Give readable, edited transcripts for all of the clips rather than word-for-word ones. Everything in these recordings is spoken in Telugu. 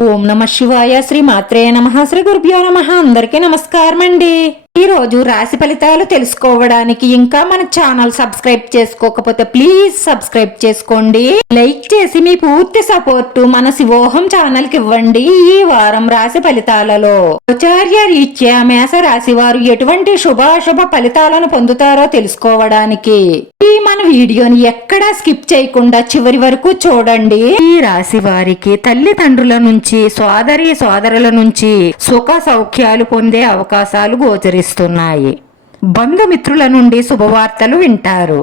ఓం నమ శివాయ. శ్రీ మాత్రే నమః. శ్రీ గురుభ్యో నమః. అందరికీ నమస్కారం అండి. ఈ రోజు రాశి ఫలితాలు తెలుసుకోవడానికి ఇంకా మన ఛానల్ సబ్స్క్రైబ్ చేసుకోకపోతే ప్లీజ్ సబ్స్క్రైబ్ చేసుకోండి. లైక్ చేసి మీ పూర్తి సపోర్టు మన శివోహం ఛానల్ కి ఇవ్వండి. ఈ వారం రాశి ఫలితాలలో ఆచార్య రీత్యా మేష రాశి వారు ఎటువంటి శుభాశుభ ఫలితాలను పొందుతారో తెలుసుకోవడానికి ఈ మన వీడియోని ఎక్కడా స్కిప్ చేయకుండా చివరి వరకు చూడండి. ఈ రాశి వారికి తల్లిదండ్రుల నుంచి సోదరుల నుంచి సుఖ సౌఖ్యాలు పొందే అవకాశాలు గోచరిస్తున్నాయి. బంధుమిత్రుల నుండి శుభవార్తలు వింటారు.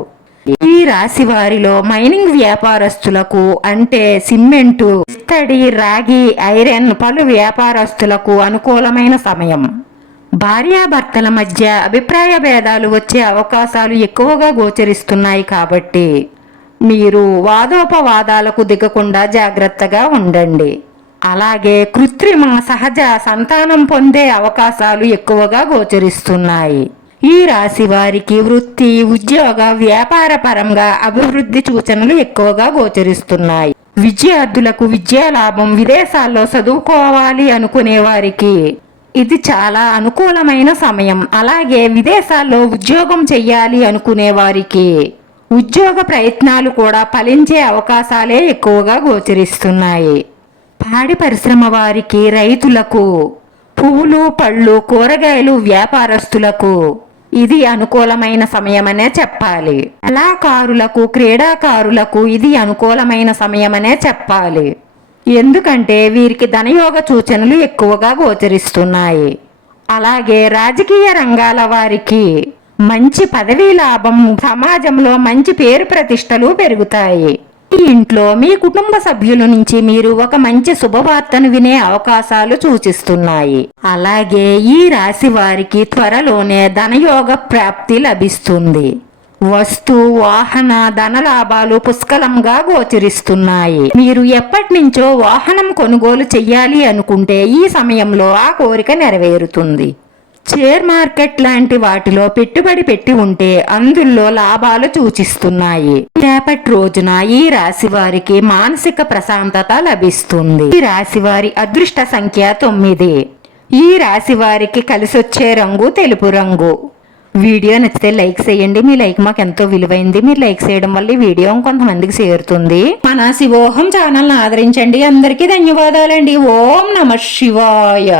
ఈ రాశి వారిలో మైనింగ్ వ్యాపారస్తులకు అంటే సిమెంటు, ఇత్తడి, రాగి, ఐరన్ పలు వ్యాపారస్తులకు అనుకూలమైన సమయం. భార్యాభర్తల మధ్య అభిప్రాయ భేదాలు వచ్చే అవకాశాలు ఎక్కువగా గోచరిస్తున్నాయి కాబట్టి మీరు వాదోపవాదాలకు దిగకుండా జాగ్రత్తగా ఉండండి. అలాగే కృత్రిమ సహజ సంతానం పొందే అవకాశాలు ఎక్కువగా గోచరిస్తున్నాయి. ఈ రాశి వారికి వృత్తి, ఉద్యోగ, వ్యాపార పరంగా అభివృద్ధి సూచనలు ఎక్కువగా గోచరిస్తున్నాయి. విద్యార్థులకు విద్యా లాభం, విదేశాల్లో చదువుకోవాలి అనుకునే వారికి ఇది చాలా అనుకూలమైన సమయం. అలాగే విదేశాల్లో ఉద్యోగం చెయ్యాలి అనుకునే వారికి ఉద్యోగ ప్రయత్నాలు కూడా ఫలించే అవకాశాలే ఎక్కువగా గోచరిస్తున్నాయి. పాడి పరిశ్రమ వారికి, రైతులకు, పువ్వులు, పళ్ళు, కూరగాయలు వ్యాపారస్తులకు ఇది అనుకూలమైన సమయమనే చెప్పాలి. కళాకారులకు, క్రీడాకారులకు ఇది అనుకూలమైన సమయమనే చెప్పాలి. ఎందుకంటే వీరికి ధనయోగ సూచనలు ఎక్కువగా గోచరిస్తున్నాయి. అలాగే రాజకీయ రంగాల వారికి మంచి పదవీ లాభం, సమాజంలో మంచి పేరు ప్రతిష్టలు పెరుగుతాయి. ఈ ఇంట్లో మీ కుటుంబ సభ్యుల నుంచి మీరు ఒక మంచి శుభవార్తను వినే అవకాశాలు సూచిస్తున్నాయి. అలాగే ఈ రాశి వారికి త్వరలోనే ధనయోగ ప్రాప్తి లభిస్తుంది. వస్తు, వాహన, ధన లాభాలు పుష్కలంగా గోచరిస్తున్నాయి. మీరు ఎప్పటి నుంచో వాహనం కొనుగోలు చెయ్యాలి అనుకుంటే ఈ సమయంలో ఆ కోరిక నెరవేరుతుంది. షేర్ మార్కెట్ లాంటి వాటిలో పెట్టుబడి పెట్టి ఉంటే అందులో లాభాలు సూచిస్తున్నాయి. రేపటి రోజున ఈ రాశి వారికి మానసిక ప్రశాంతత లభిస్తుంది. ఈ రాశి వారి అదృష్ట సంఖ్య 9. ఈ రాశి వారికి కలిసొచ్చే రంగు తెలుపు రంగు. వీడియో నచ్చితే లైక్ చేయండి. మీ లైక్ మాకు ఎంతో విలువైంది. మీరు లైక్ చేయడం వల్ల ఈ వీడియో కొంతమందికి చేరుతుంది. మన శివోహం ఛానల్ ఆదరించండి. అందరికీ ధన్యవాదాలండి. ఓం నమ శివాయ.